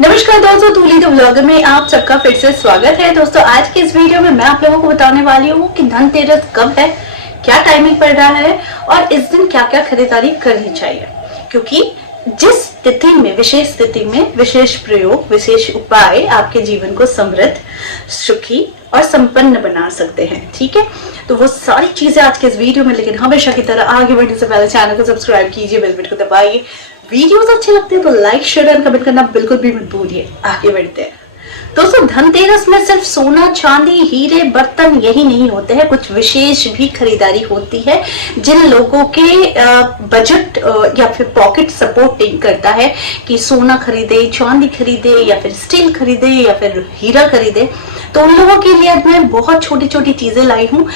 नमस्कार दोस्तों, तूली the blogger में आप सबका फिर से स्वागत है। दोस्तों आज के इस वीडियो में मैं आप लोगों को बताने वाली हूँ कि धनतेरस कब है, क्या टाइमिंग पड़ रहा है और इस दिन क्या क्या खरीदारी करनी चाहिए। क्योंकि जिस तिथि में, विशेष तिथि में विशेष प्रयोग, विशेष उपाय आपके जीवन को समृद्ध, सुखी और संपन्न बना सकते हैं। ठीक है, तो वो सारी चीजें आज के इस वीडियो में। लेकिन हमेशा की तरह आगे बढ़ने से पहले चैनल को सब्सक्राइब कीजिए, बेल बटन को दबाइए। वीडियोस अच्छे लगते हैं तो लाइक, शेयर और कमेंट करना बिल्कुल भी मत भूलिए। आगे बढ़ते हैं दोस्तों। धनतेरस में सिर्फ सोना, चांदी, हीरे, बर्तन यही नहीं होते हैं, कुछ विशेष भी खरीदारी होती है। जिन लोगों के बजट या फिर पॉकेट सपोर्ट नहीं करता है कि सोना खरीदे, चांदी खरीदे या फिर स्टील खरीदे या फिर हीरा खरीदे, तो उन लोगों के लिए मैं बहुत छोटी छोटी चीजें लाई हूँ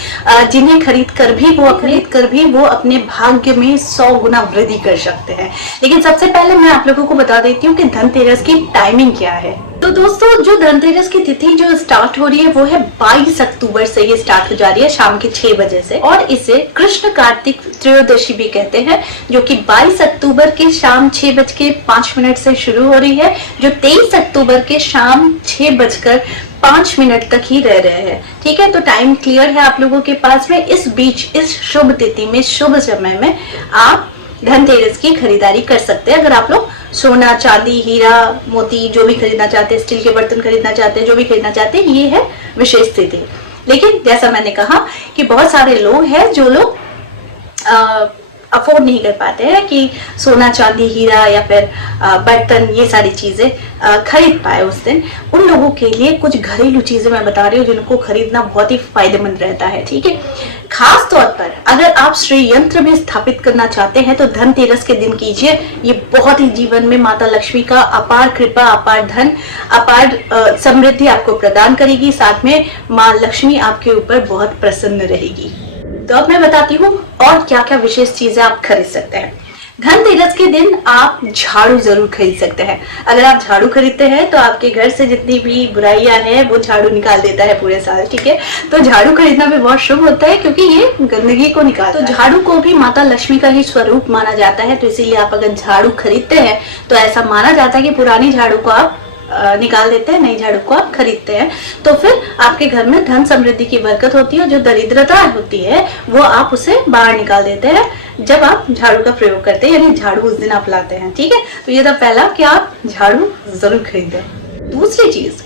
जिन्हें खरीद कर भी वो अपने भाग्य में 100 गुना वृद्धि कर सकते हैं। लेकिन सबसे पहले मैं आप लोगों को बता देती हूँ कि धनतेरस की टाइमिंग क्या है। तो दोस्तों, जो धनतेरस की तिथि जो स्टार्ट हो रही है वो है 22 अक्टूबर से ये स्टार्ट हो जा रही है शाम के 6 बजे से, और इसे कृष्ण कार्तिक त्रयोदशी भी कहते हैं, जो कि 22 अक्टूबर के शाम 6:05 से शुरू हो रही है, जो 23 अक्टूबर के शाम 6:05 तक ही रह रहे हैं। ठीक है, तो टाइम क्लियर है आप लोगों के पास में। इस बीच, इस शुभ तिथि में, शुभ समय में आप धनतेरस की खरीदारी कर सकते हैं। अगर आप लोग सोना, चांदी, हीरा, मोती जो भी खरीदना चाहते हैं, स्टील के बर्तन खरीदना चाहते हैं, जो भी खरीदना चाहते हैं, ये है विशेष स्थिति। लेकिन जैसा मैंने कहा कि बहुत सारे लोग हैं जो लोग अफोर्ड नहीं कर पाते हैं कि सोना, चांदी, हीरा या फिर बर्तन ये सारी चीजें खरीद पाए उस दिन। उन लोगों के लिए कुछ घरेलू चीजें मैं बता रही हूँ जिनको खरीदना बहुत ही फायदेमंद रहता है। ठीक है, खास तौर पर अगर आप श्री यंत्र भी स्थापित करना चाहते हैं तो धनतेरस के दिन कीजिए। ये बहुत ही जीवन में माता लक्ष्मी का अपार कृपा, अपार धन, अपार समृद्धि आपको प्रदान करेगी। साथ में माँ लक्ष्मी आपके ऊपर बहुत प्रसन्न रहेगी। तो अब मैं बताती हूँ और क्या क्या विशेष चीजें आप खरीद सकते हैं। धनतेरस के दिन आप झाड़ू जरूर खरीद सकते हैं। अगर आप झाड़ू खरीदते हैं तो आपके घर से जितनी भी बुराइयां हैं वो झाड़ू निकाल देता है पूरे साल। ठीक है, तो झाड़ू खरीदना भी बहुत शुभ होता है क्योंकि ये गंदगी को निकालता है। तो झाड़ू को भी माता लक्ष्मी का ही स्वरूप माना जाता है, तो इसीलिए आप अगर झाड़ू खरीदते हैं तो ऐसा माना जाता है कि पुरानी झाड़ू को आप निकाल देते हैं, नई झाड़ू को आप खरीदते हैं, तो फिर आपके घर में धन समृद्धि की बरकत होती है। जो दरिद्रता होती है वो आप उसे बाहर निकाल देते हैं जब आप झाड़ू का प्रयोग करते हैं, यानी झाड़ू उस दिन आप लाते हैं। ठीक है, तो ये था पहला कि आप झाड़ू जरूर खरीदें। दूसरी चीज,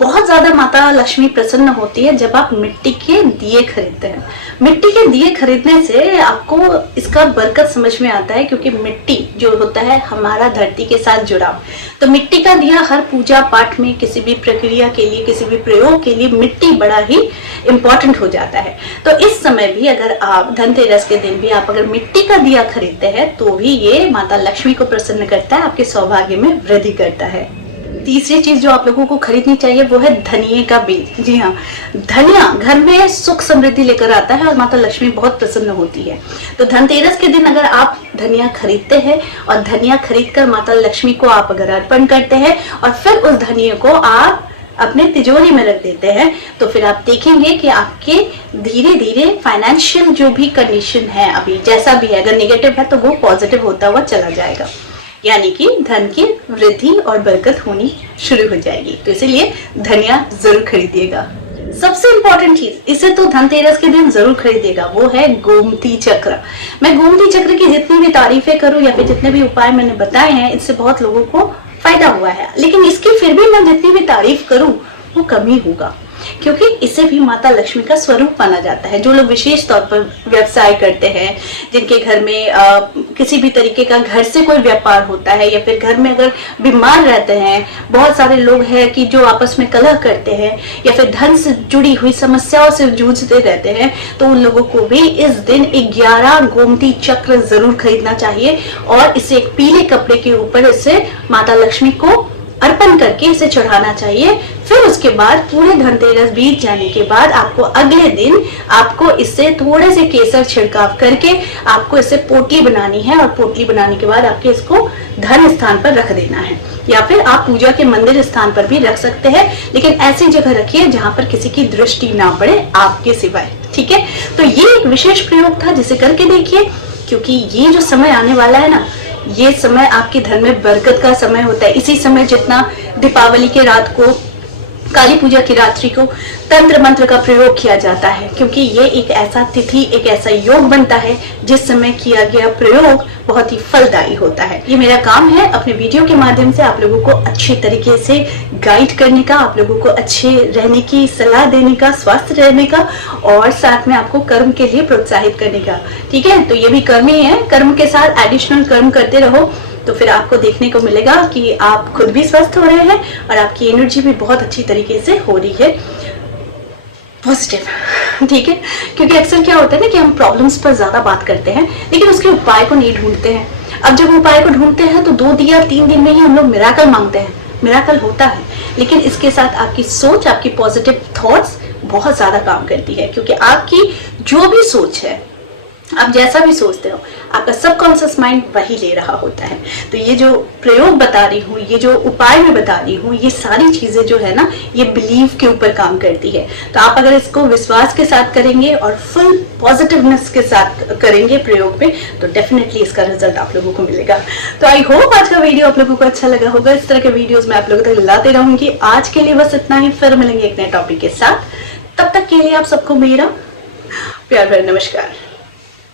बहुत ज्यादा माता लक्ष्मी प्रसन्न होती है जब आप मिट्टी के दिए खरीदते हैं। मिट्टी के दिए खरीदने से आपको इसका बरकत समझ में आता है, क्योंकि मिट्टी जो होता है हमारा धरती के साथ जुड़ाव। तो मिट्टी का दिया हर पूजा पाठ में, किसी भी प्रक्रिया के लिए, किसी भी प्रयोग के लिए मिट्टी बड़ा ही इम्पोर्टेंट हो जाता है। तो इस समय भी अगर आप धनतेरस के दिन भी आप अगर मिट्टी का दिया खरीदते हैं तो भी ये माता लक्ष्मी को प्रसन्न करता है, आपके सौभाग्य में वृद्धि करता है। तीसरी चीज जो आप लोगों को खरीदनी चाहिए वो है धनिये का बीज। जी हाँ, धनिया घर में सुख समृद्धि लेकर आता है और माता लक्ष्मी बहुत प्रसन्न होती है। तो धनतेरस के दिन अगर आप धनिया खरीदते हैं और धनिया खरीदकर माता लक्ष्मी को आप अगर अर्पण करते हैं और फिर उस धनिये को आप अपने तिजोरी में रख देते हैं, तो फिर आप देखेंगे कि आपके धीरे धीरे फाइनेंशियल जो भी कंडीशन है, अभी जैसा भी है, अगर नेगेटिव है तो वो पॉजिटिव होता हुआ चला जाएगा, यानी कि धन की वृद्धि और बरकत होनी शुरू हो जाएगी। तो इसीलिए धनिया जरूर खरीदिएगा। सबसे इम्पोर्टेंट चीज, इसे तो धनतेरस के दिन जरूर खरीदिएगा, वो है गोमती चक्र। मैं गोमती चक्र की जितनी भी तारीफें करूं या फिर जितने भी उपाय मैंने बताए हैं, इससे बहुत लोगों को फायदा हुआ है। लेकिन इसकी फिर भी मैं जितनी भी तारीफ करूं वो कम ही होगा, क्योंकि इसे भी माता लक्ष्मी का स्वरूप माना जाता है। जो लोग विशेष तौर पर व्यवसाय करते हैं, जिनके घर में किसी भी तरीके का घर से कोई व्यापार होता है, या फिर घर में अगर बीमार रहते हैं, बहुत सारे लोग हैं कि जो आपस में कलह करते हैं या फिर धन से जुड़ी हुई समस्याओं से जूझते रहते हैं, तो उन लोगों को भी इस दिन 11 गोमती चक्र जरूर खरीदना चाहिए और इसे एक पीले कपड़े के ऊपर इसे माता लक्ष्मी को अर्पण करके इसे चढ़ाना चाहिए। फिर उसके बाद पूरे धनतेरस बीत जाने के बाद आपको अगले दिन आपको इससे थोड़े से केसर छिड़काव करके आपको इसे पोटली बनानी है, और पोटली बनाने के बाद आपके इसको धन स्थान पर रख देना है, या फिर आप पूजा के मंदिर स्थान पर भी रख सकते हैं, लेकिन ऐसी जगह रखिए जहां पर किसी की दृष्टि ना पड़े आपके सिवाय। ठीक है, तो ये एक विशेष प्रयोग था जिसे करके देखिए, क्योंकि ये जो समय आने वाला है ना, ये समय आपके धन में बरकत का समय होता है। इसी समय जितना दीपावली के रात को, काली पूजा की रात्रि को तंत्र मंत्र का प्रयोग किया जाता है, क्योंकि ये एक ऐसा तिथि, एक ऐसा योग बनता है जिस समय किया गया प्रयोग बहुत ही फलदायी होता है। ये मेरा काम है अपने वीडियो के माध्यम से आप लोगों को अच्छे तरीके से गाइड करने का, आप लोगों को अच्छे रहने की सलाह देने का, स्वस्थ रहने का, और साथ में आपको कर्म के लिए प्रोत्साहित करने का। ठीक है, तो ये भी कर्म ही है। कर्म के साथ एडिशनल कर्म करते रहो तो फिर आपको देखने को मिलेगा कि आप खुद भी स्वस्थ हो रहे हैं और आपकी एनर्जी भी बहुत अच्छी तरीके से हो रही है पॉजिटिव। ठीक है, क्योंकि अक्सर क्या होता है ना कि हम प्रॉब्लम्स पर ज्यादा बात करते हैं लेकिन उसके उपाय को नहीं ढूंढते हैं। अब जब उपाय को ढूंढते हैं तो 2 या 3 दिन में ही हम लोग मिराकल मांगते हैं। मिराकल होता है, लेकिन इसके साथ आपकी सोच, आपकी पॉजिटिव थॉट्स बहुत ज्यादा काम करती है, क्योंकि आपकी जो भी सोच है, आप जैसा भी सोचते हो, आपका सबकॉन्शियस माइंड वही ले रहा होता है। तो ये जो प्रयोग बता रही हूँ, ये जो उपाय मैं बता रही हूँ, ये सारी चीजें जो है ना, ये बिलीव के ऊपर काम करती है। तो आप अगर इसको विश्वास के साथ करेंगे और फुल पॉजिटिवनेस के साथ करेंगे प्रयोग में, तो डेफिनेटली इसका रिजल्ट आप लोगों को मिलेगा। तो आई होप आज का वीडियो आप लोगों को अच्छा लगा होगा। इस तरह के वीडियोज मैं आप लोगों तक लाते रहूंगी। आज के लिए बस इतना ही, फिर मिलेंगे एक नए टॉपिक के साथ। तब तक के लिए आप सबको मेरा प्यार भरा नमस्कार।